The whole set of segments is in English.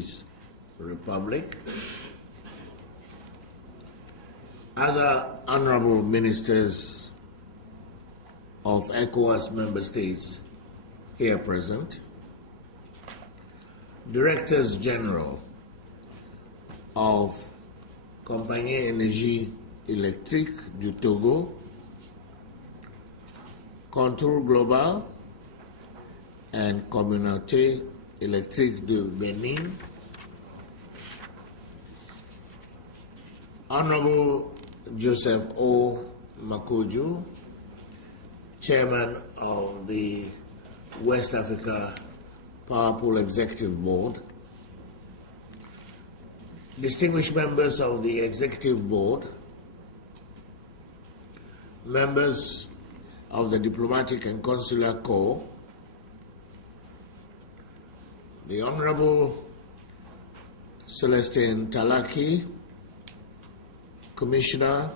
Togolese Republic, other honorable ministers of ECOWAS member states here present, Directors General of Compagnie Énergie Électrique du Togo, Contour Global, and Communauté Électrique du Benin, Honorable Joseph O. Makoju, Chairman of the West Africa Power Pool Executive Board, distinguished members of the Executive Board, members of the Diplomatic and Consular Corps, the Honorable Celestine Talaki, Commissioner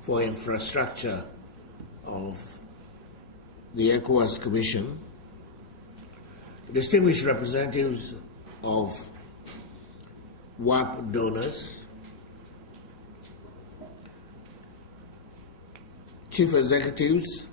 for Infrastructure of the ECOWAS Commission, distinguished representatives of WAP donors, chief executives,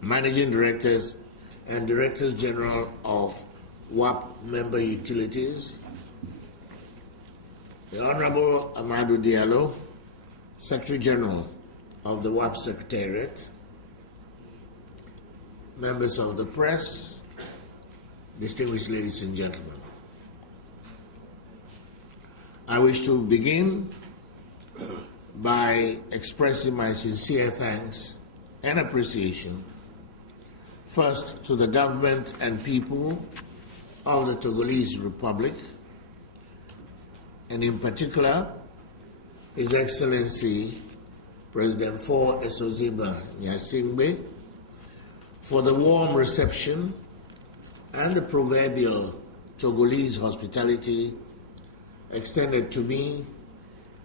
managing directors, and directors general of WAP member utilities, the Honorable Amadou Diallo, Secretary General of the WAP Secretariat, members of the press, distinguished ladies and gentlemen. I wish to begin by expressing my sincere thanks and appreciation first to the government and people of the Togolese Republic, and in particular, His Excellency President Faure Esozima Gnassingbé, for the warm reception and the proverbial Togolese hospitality extended to me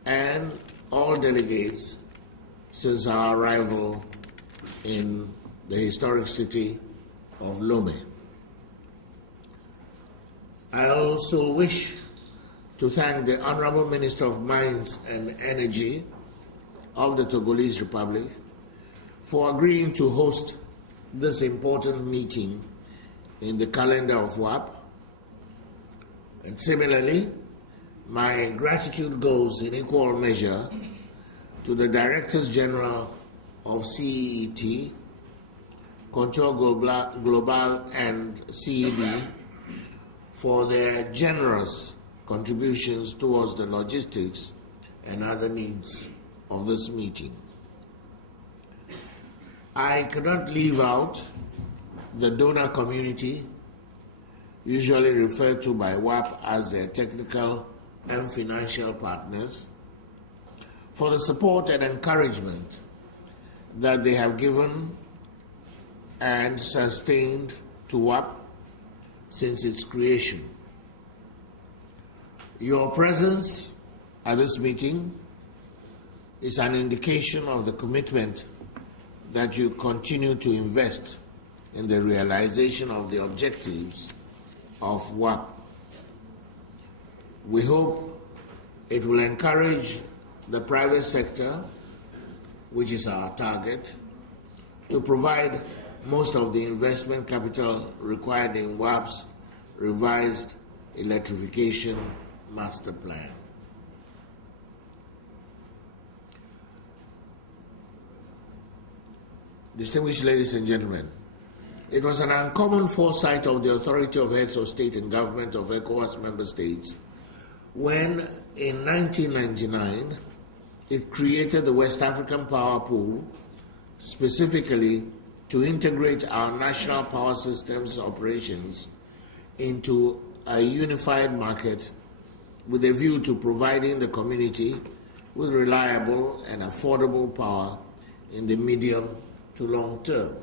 and all delegates since our arrival in the historic city of Lomé. I also wish to thank the Honorable Minister of Mines and Energy of the Togolese Republic for agreeing to host this important meeting in the calendar of WAP. And similarly, my gratitude goes in equal measure to the Directors General of CET, Contour Global and CEB for their generous contributions towards the logistics and other needs of this meeting. I cannot leave out the donor community, usually referred to by WAP as their technical and financial partners, for the support and encouragement that they have given and sustained to WAP since its creation. Your presence at this meeting is an indication of the commitment that you continue to invest in the realization of the objectives of WAP. We hope it will encourage the private sector, which is our target, to provide most of the investment capital required in WAP's revised electrification master plan. Distinguished ladies and gentlemen, it was an uncommon foresight of the Authority of Heads of State and Government of ECOWAS member states when, in 1999, it created the West African Power Pool specifically to integrate our national power systems operations into a unified market with a view to providing the community with reliable and affordable power in the medium to long term.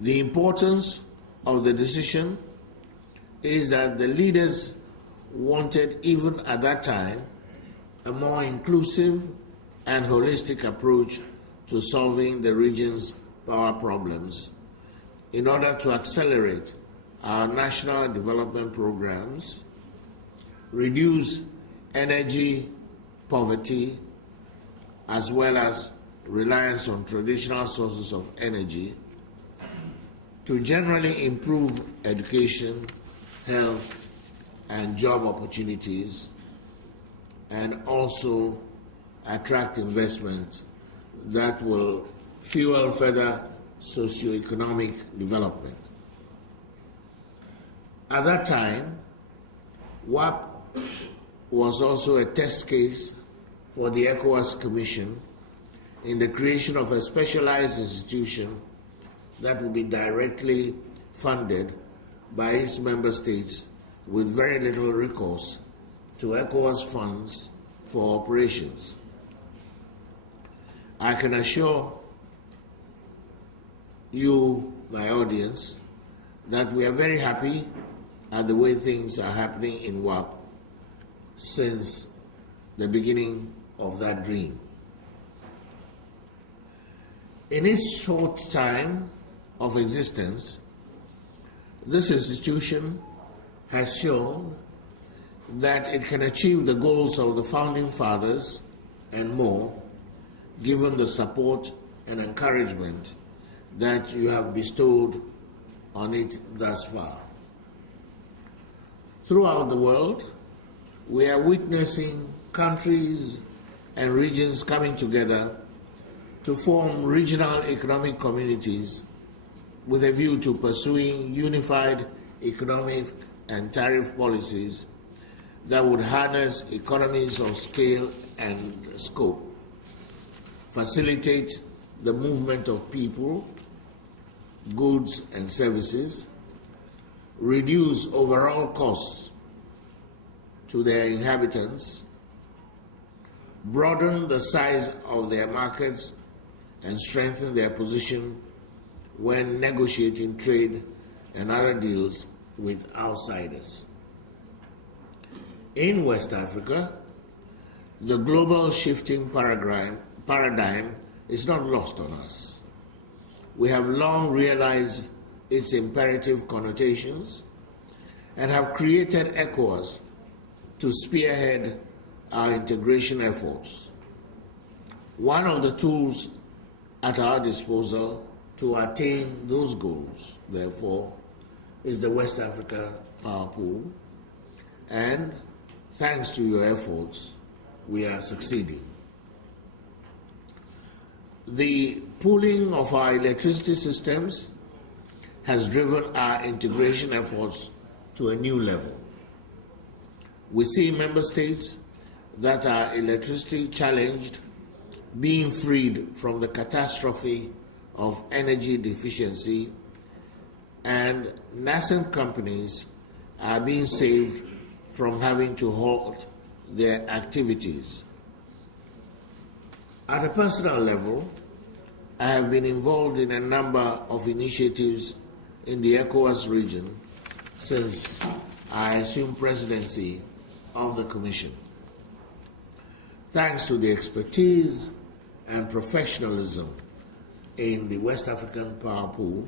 The importance of the decision is that the leaders wanted, even at that time, a more inclusive and holistic approach to solving the region's power problems in order to accelerate our national development programs, reduce energy poverty, as well as reliance on traditional sources of energy, to generally improve education, health, and job opportunities, and also attract investment that will fuel further socioeconomic development. At that time, WAP was also a test case for the ECOWAS Commission in the creation of a specialized institution that will be directly funded by its member states with very little recourse to ECOWAS funds for operations. I can assure you, my audience, that we are very happy at the way things are happening in WAP since the beginning of that dream. In its short time of existence, this institution has shown that it can achieve the goals of the founding fathers and more, given the support and encouragement that you have bestowed on it thus far. Throughout the world, we are witnessing countries and regions coming together to form regional economic communities with a view to pursuing unified economic and tariff policies that would harness economies of scale and scope, facilitate the movement of people, goods and services, reduce overall costs to their inhabitants, broaden the size of their markets, and strengthen their position when negotiating trade and other deals with outsiders. In West Africa, the global shifting paradigm is not lost on us. We have long realized its imperative connotations and have created ECOWAS to spearhead our integration efforts. One of the tools at our disposal to attain those goals, therefore, is the West Africa Power Pool, and thanks to your efforts, we are succeeding. The pooling of our electricity systems has driven our integration efforts to a new level. We see member states that are electricity challenged being freed from the catastrophe of energy deficiency, and nascent companies are being saved from having to halt their activities. At a personal level, I have been involved in a number of initiatives in the ECOWAS region since I assumed presidency of the Commission. Thanks to the expertise and professionalism in the West African Power Pool,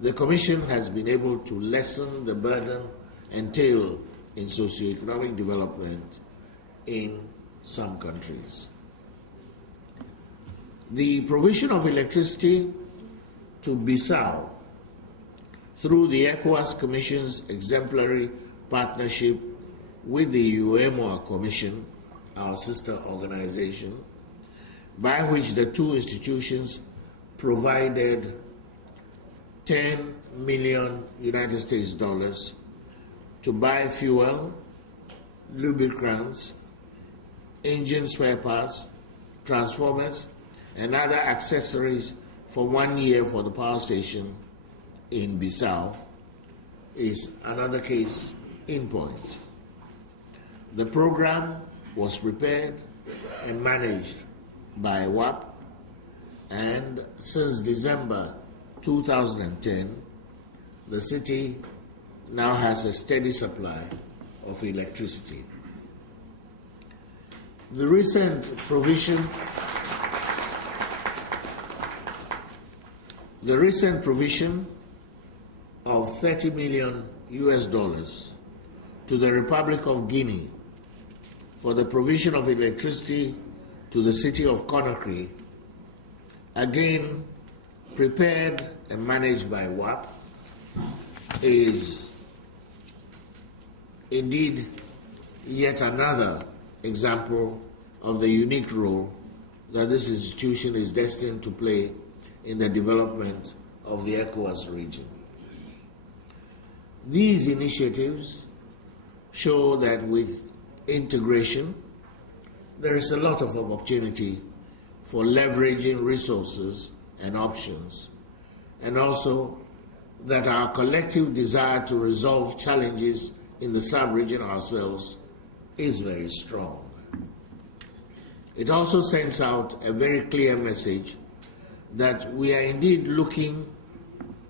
the Commission has been able to lessen the burden entailed in socioeconomic development in some countries. The provision of electricity to Bissau through the ECOWAS Commission's exemplary partnership with the UEMOA Commission, our sister organization, by which the two institutions provided 10 million United States dollars to buy fuel, lubricants, engine spare parts, transformers, and other accessories for 1 year for the power station in Bissau is another case in point. The program was prepared and managed by WAP, and since December 2010, the city now has a steady supply of electricity. The recent provision of $30 million to the Republic of Guinea for the provision of electricity to the city of Conakry, again prepared and managed by WAP, is indeed yet another example of the unique role that this institution is destined to play in the development of the ECOWAS region. These initiatives show that with integration, there is a lot of opportunity for leveraging resources and options, and also that our collective desire to resolve challenges in the sub-region ourselves is very strong. It also sends out a very clear message that we are indeed looking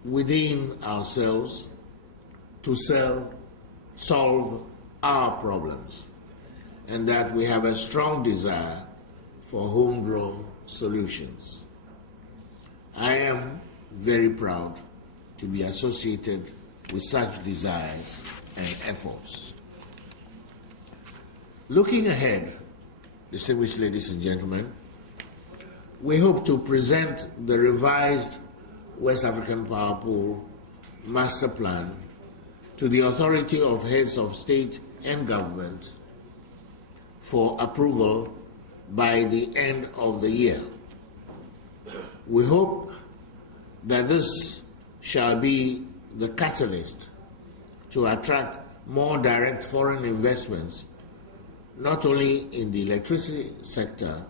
within ourselves to solve our problems, and that we have a strong desire for homegrown solutions. I am very proud to be associated with such desires and efforts. Looking ahead, distinguished ladies and gentlemen, we hope to present the revised West African Power Pool Master Plan to the authority of heads of state and government for approval by the end of the year. We hope that this shall be the catalyst to attract more direct foreign investments, not only in the electricity sector,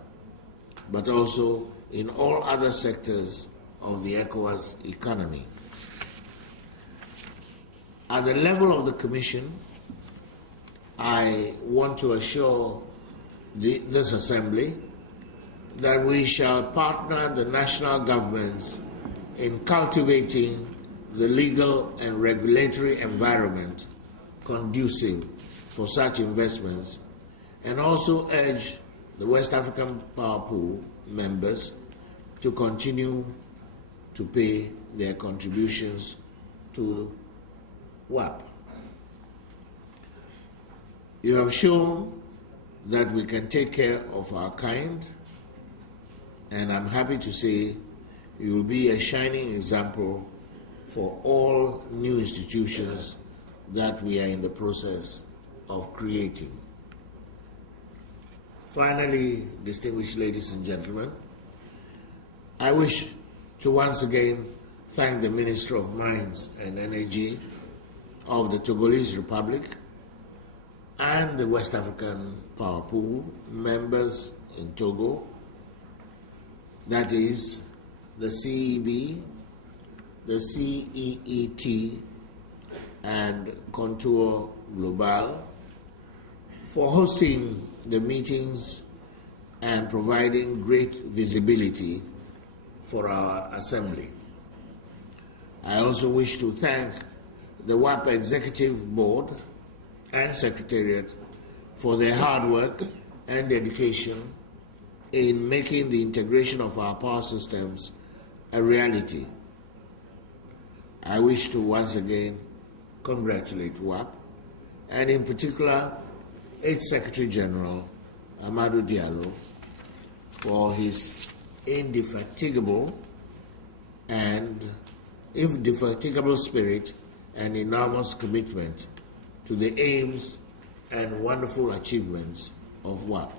but also in all other sectors of the ECOWAS economy. At the level of the Commission, I want to assure this Assembly that we shall partner the national governments in cultivating the legal and regulatory environment conducive for such investments, and also urge the West African Power Pool members to continue to pay their contributions to WAP. You have shown that we can take care of our kind, and I'm happy to say you will be a shining example for all new institutions that we are in the process of creating. Finally, distinguished ladies and gentlemen, I wish to once again thank the Minister of Mines and Energy of the Togolese Republic and the West African Power Pool members in Togo, that is the CEB, the CEET, and Contour Global, for hosting the meetings and providing great visibility for our Assembly. I also wish to thank the WAP Executive Board and Secretariat for their hard work and dedication in making the integration of our power systems a reality. I wish to once again congratulate WAP, and in particular its Secretary General, Amadou Diallo, for his indefatigable and indefatigable spirit and enormous commitment to the aims and wonderful achievements of WAP.